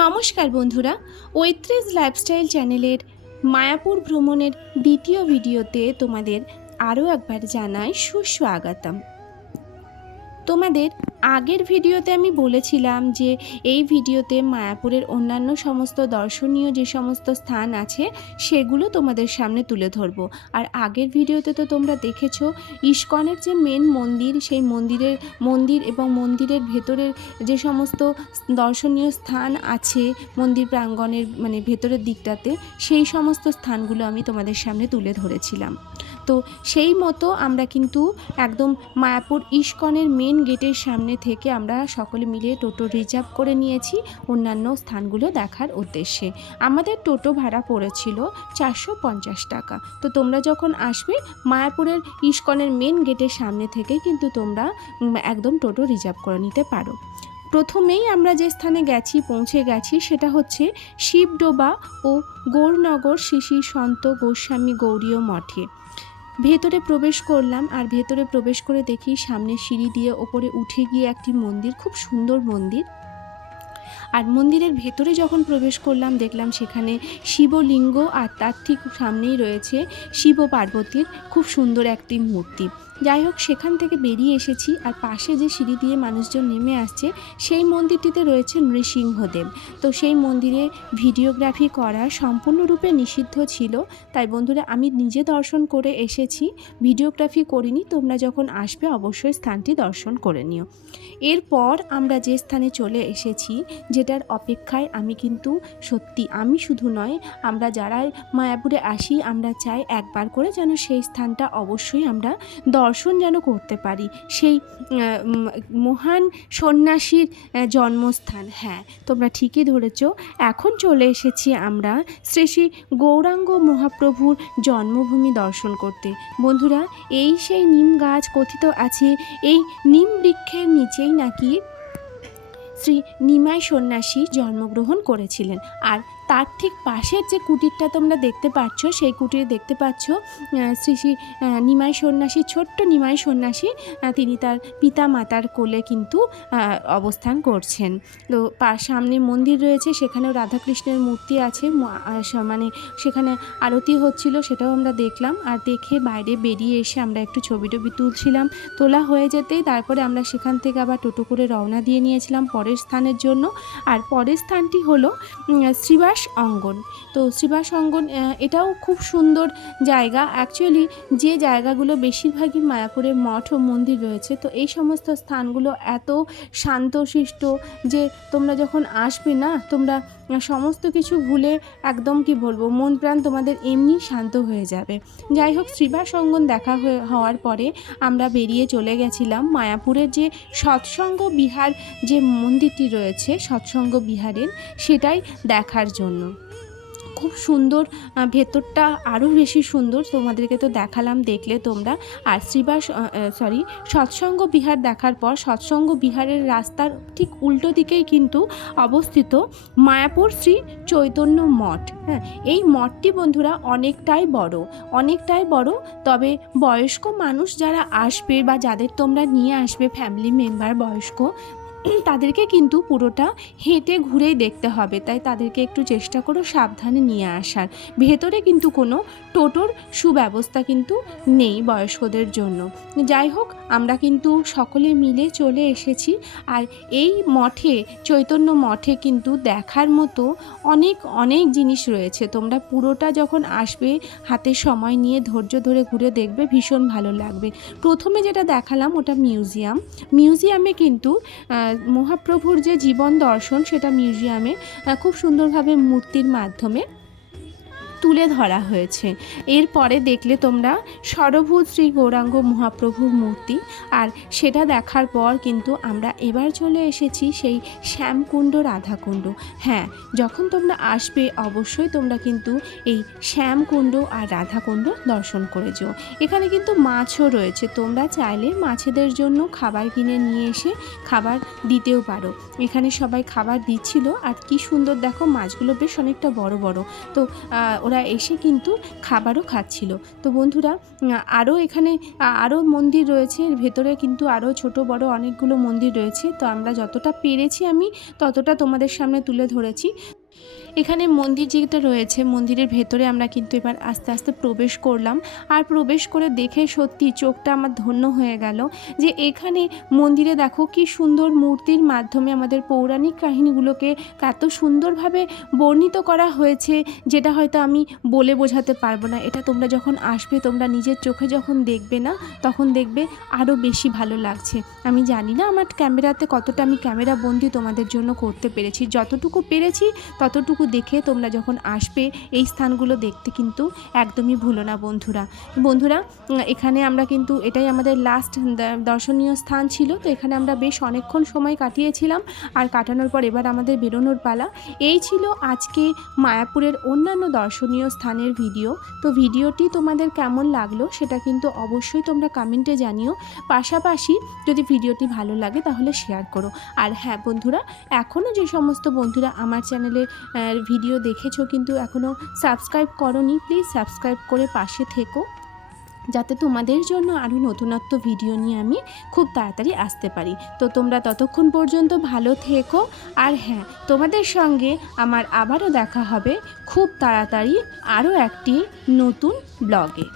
নমস্কার বন্ধুরা ঐত্রিজ লাইফস্টাইল চ্যানেলের মায়াপুর ভ্রমণের দ্বিতীয় ভিডিওতে তোমাদের আরও একবার জানাই সুস্বাগতম। তোমাদের আগের ভিডিওতে আমি বলেছিলাম যে এই ভিডিওতে মায়াপুরের অন্যান্য সমস্ত দর্শনীয় যে সমস্ত স্থান আছে, সেগুলো তোমাদের সামনে তুলে ধরবো। আর আগের ভিডিওতে তো তোমরা দেখেছ, ইস্কনের যে মেন মন্দির, সেই মন্দিরের, মন্দির এবং মন্দিরের ভেতরের যে সমস্ত দর্শনীয় স্থান আছে, মন্দির প্রাঙ্গণের মানে ভেতরের দিকটাতে, সেই সমস্ত স্থানগুলো আমি তোমাদের সামনে তুলে ধরেছিলাম। তো সেই মতো আমরা কিন্তু একদম মায়াপুর ইস্কনের মেন গেটের সামনে থেকে আমরা সকলে মিলে টোটো রিজার্ভ করে নিয়েছি অন্যান্য স্থানগুলো দেখার উদ্দেশ্যে। আমাদের টোটো ভাড়া পড়েছিল চারশো পঞ্চাশ টাকা। তো তোমরা যখন আসবে, মায়াপুরের ইস্কনের মেন গেটের সামনে থেকে কিন্তু তোমরা একদম টোটো রিজার্ভ করে নিতে পারো। প্রথমেই আমরা যে স্থানে গেছি, পৌঁছে গেছি, সেটা হচ্ছে শিবডোবা ও গৌরনগর শিশি সন্ত গোস্বামী গৌরীয় মঠে। ভেতরে প্রবেশ করলাম আর ভেতরে প্রবেশ করে দেখি সামনে সিঁড়ি দিয়ে ওপরে উঠে গিয়ে একটি মন্দির, খুব সুন্দর মন্দির। আর মন্দিরের ভেতরে যখন প্রবেশ করলাম, দেখলাম সেখানে শিবলিঙ্গ আর তার ঠিক সামনেই রয়েছে শিব পার্বতীর খুব সুন্দর একটি মূর্তি। যাই হোক সেখান থেকে বেরিয়ে এসেছি আর পাশে যে সিঁড়ি দিয়ে মানুষজন নেমে আসছে, সেই মন্দিরটিতে রয়েছে নৃসিংহদেব। তো সেই মন্দিরে ভিডিওগ্রাফি করা সম্পূর্ণরূপে নিষিদ্ধ ছিল। তাই বন্ধুরা, আমি নিজে দর্শন করে এসেছি। ভিডিওগ্রাফি করিনি, তোমরা যখন আসবে অবশ্যই স্থানটি দর্শন করে নিও। এরপর আমরা যে স্থানে চলে এসেছি, যেটার অপেক্ষায় আমি কিন্তু সত্যি, আমি শুধু নয়, আমরা যারা মায়াপুরে আসি, আমরা চাই একবার করে যেন সেই স্থানটা অবশ্যই আমরা দর্শন যেন করতে পারি। সেই মহান সন্ন্যাসীর জন্মস্থান। হ্যাঁ তোমরা ঠিকই ধরেছ। এখন চলে এসেছি আমরা শ্রী শ্রী গৌরাঙ্গ মহাপ্রভুর জন্মভূমি দর্শন করতে। বন্ধুরা, এই সেই নিম গাছ কথিত আছে, এই নিম বৃক্ষের নিচেই নাকি শ্রী নিমাই সন্ন্যাসী জন্মগ্রহণ করেছিলেন। আর তার ঠিক পাশের যে কুটিরটা তোমরা দেখতে পাচ্ছ সেই কুটিরে দেখতে পাচ্ছ শ্রী শ্রী নিমাই সন্ন্যাসী ছোট্ট নিমাই সন্ন্যাসী তিনি তার পিতা মাতার কোলে কিন্তু অবস্থান করছেন। তো সামনে মন্দির রয়েছে সেখানেও রাধাকৃষ্ণের মূর্তি আছে মানে সেখানে আরতি হচ্ছিল সেটাও আমরা দেখলাম। আর দেখে বাইরে বেরিয়ে এসে আমরা একটু ছবি টবি তুলছিলাম। তোলা হয়ে যেতেই তারপরে আমরা সেখান থেকে আবার টোটো করে রওনা দিয়ে নিয়েছিলাম পরের স্থানের জন্য। আর পরের স্থানটি হলো উম, শ্রীবাস অঙ্গন। তো শ্রীবাস অঙ্গন এটাও খুব সুন্দর জায়গা। অ্যাকচুয়ালি যে জায়গাগুলো বেশিরভাগই মায়াপুরে মঠ ও মন্দির রয়েছে, তো এই সমস্ত স্থানগুলো এত শান্তশিষ্ট যে তোমরা যখন আসবে না, তোমরা সমস্ত কিছু ভুলে একদম কি বলব, মন প্রাণ তোমাদের এমনি শান্ত হয়ে যাবে। যাই হোক, শ্রীবাস অঙ্গন দেখা হওয়ার পরে আমরা বেরিয়ে চলে গেছিলাম মায়াপুরের যে সৎসঙ্গ বিহার যে মন্দিরটি রয়েছে, সৎসঙ্গ বিহারের, সেটাই দেখার জন্য। খুব সুন্দর ভেতরটা আরও বেশি সুন্দর। তোমাদেরকে তো দেখালাম, দেখলে তোমরা। আর শ্রীবাস সরি সৎসঙ্গ বিহার দেখার পর, সৎসঙ্গ বিহারের রাস্তার ঠিক উল্টো দিকেই কিন্তু অবস্থিত মায়াপুর শ্রী চৈতন্য মঠ। হ্যাঁ এই মঠটি বন্ধুরা অনেকটাই বড় অনেকটাই বড়। তবে বয়স্ক মানুষ যারা আসবে বা যাদের তোমরা নিয়ে আসবে ফ্যামিলি মেম্বার বয়স্ক তাদেরকে কিন্তু পুরোটা হেঁটে ঘুরেই দেখতে হবে। তাই তাদেরকে একটু চেষ্টা করো সাবধানে নিয়ে আসার। ভেতরে কিন্তু কোনো টোটোর সুব্যবস্থা কিন্তু নেই বয়স্কদের জন্য। যাই হোক, আমরা কিন্তু সকলে মিলে চলে এসেছি। আর এই মঠে, চৈতন্য মঠে কিন্তু দেখার মতো অনেক অনেক জিনিস রয়েছে। তোমরা পুরোটা যখন আসবে, হাতে সময় নিয়ে ধৈর্য ধরে ঘুরে দেখবে, ভীষণ ভালো লাগবে। প্রথমে যেটা দেখালাম, ওটা মিউজিয়াম। মিউজিয়ামে কিন্তু মহাপ্রভুর যে জীবন দর্শন সেটা মিউজিয়ামে খুব সুন্দরভাবে মূর্তির মাধ্যমে তুলে ধরা হয়েছে। এরপরে দেখলে তোমরা সরভূত শ্রী গৌরাঙ্গ মহাপ্রভুর মূর্তি আর সেটা দেখার পর কিন্তু আমরা এবার চলে এসেছি সেই শ্যামকুণ্ড, রাধাকুণ্ড। হ্যাঁ যখন তোমরা আসবে অবশ্যই তোমরা কিন্তু এই শ্যামকুণ্ড আর রাধাকুণ্ড দর্শন করে যেও। এখানে কিন্তু মাছও রয়েছে। তোমরা চাইলে মাছেদের জন্য খাবার কিনে নিয়ে এসে খাবার দিতেও পারো। এখানে সবাই খাবার দিচ্ছিল। আর কি সুন্দর দেখো, মাছগুলো বেশ অনেকটা বড় বড়। তো ওরা এসে কিন্তু খাবারও খাচ্ছিল। তো বন্ধুরা, আরও এখানে, আরও মন্দির রয়েছে। ভেতরে কিন্তু আরও ছোট, বড় অনেকগুলো মন্দির রয়েছে। তো আমরা যতটা পেরেছি আমি ততটা তোমাদের সামনে তুলে ধরেছি। এখানে মন্দির যেটা রয়েছে, মন্দিরের ভেতরে আমরা কিন্তু এবার আস্তে আস্তে প্রবেশ করলাম। আর প্রবেশ করে দেখে সত্যি চোখটা আমার ধন্য হয়ে গেল যে এখানে মন্দিরে দেখো কি সুন্দর মূর্তির মাধ্যমে আমাদের পৌরাণিক কাহিনীগুলোকে এত সুন্দরভাবে বর্ণিত করা হয়েছে যেটা হয়তো আমি বলে বোঝাতে পারব না। এটা তোমরা যখন আসবে, তোমরা নিজের চোখে যখন দেখবে না, তখন দেখবে আরও বেশি ভালো লাগছে। আমি জানি না আমার ক্যামেরাতে কতটা আমি ক্যামেরা বন্দি তোমাদের জন্য করতে পেরেছি। যতটুকু পেরেছি, ততটুকু দেখে তোমরা যখন আসবে এই স্থানগুলো দেখতে কিন্তু একদমই ভুলো না বন্ধুরা। বন্ধুরা এখানে আমরা কিন্তু এটাই আমাদের লাস্ট দর্শনীয় স্থান ছিল তো এখানে আমরা বেশ অনেকক্ষণ সময় কাটিয়েছিলাম আর কাটানোর পর এবার আমাদের বেরোনোর পালা। এই ছিল আজকে মায়াপুরের অন্যান্য দর্শনীয় স্থানের ভিডিও তো ভিডিওটি তোমাদের কেমন লাগল সেটা কিন্তু অবশ্যই তোমরা কমেন্টে জানিও। পাশাপাশি যদি ভিডিওটি ভালো লাগে তাহলে শেয়ার করো। আর হ্যাঁ বন্ধুরা এখনও যে সমস্ত বন্ধুরা আমার চ্যানেলের আহ, ভিডিও দেখেছ কিন্তু এখনও সাবস্ক্রাইব করনি প্লিজ সাবস্ক্রাইব করে পাশে থেকো। যাতে তোমাদের জন্য আরও নতুনত্ব ভিডিও নিয়ে আমি খুব তাড়াতাড়ি আসতে পারি। তো তোমরা ততক্ষণ পর্যন্ত ভালো থেকো। আর হ্যাঁ তোমাদের সঙ্গে আমার আবারও দেখা হবে খুব তাড়াতাড়ি আরও একটি নতুন ব্লগে